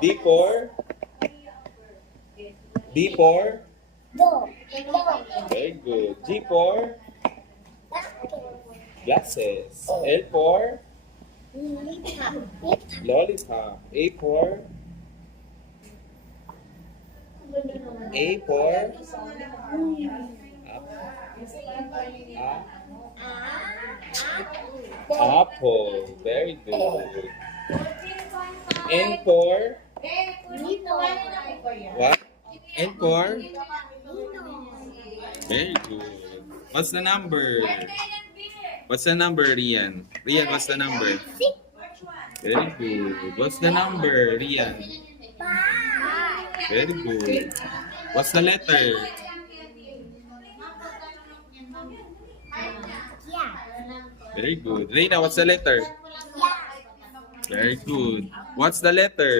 D for? D for? Dog. Very good. G for? Glasses. L for? Lollipop. A for? A for? Apple. Very good. N for? What? N for? Very good. What's the number? What's the number, Rian? Rian, what's the number? Very good. What's the number, Rian? Very good. What's the letter? Very good. Reina, what's the letter? Very good. What's the letter?